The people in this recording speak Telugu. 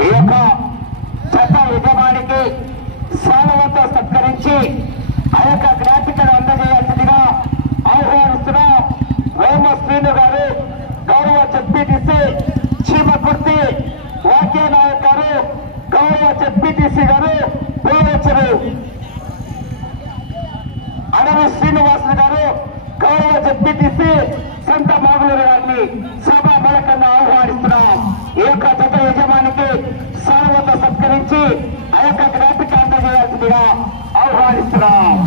ఈ యొక్క జత యజమానికి శాలువతో సత్కరించి ఆ యొక్క జ్ఞాపికను అందజేయాల్సిందిగా ఆహ్వానిస్తున్న వేమ శ్రీను గారు, గౌరవ జెడ్పీటీసీ చీమకుర్తి వాక్య నాయక్ గారు, గౌరవ జెడ్పీటీసీ గారు పూర్వచరు అడవి శ్రీనివాసులు గారు, గౌరవ జెడ్పీటీసీ సంత మాగులూరు గారిని సభ మూలకంగా ఆహ్వానిస్తున్నాం. ఈ యొక్క జత యజమానికి శాలువతో సత్కరించి ఆ యొక్క జ్ఞాపిక అందజేయాల్సిందిగా ఆహ్వానిస్తున్నాం.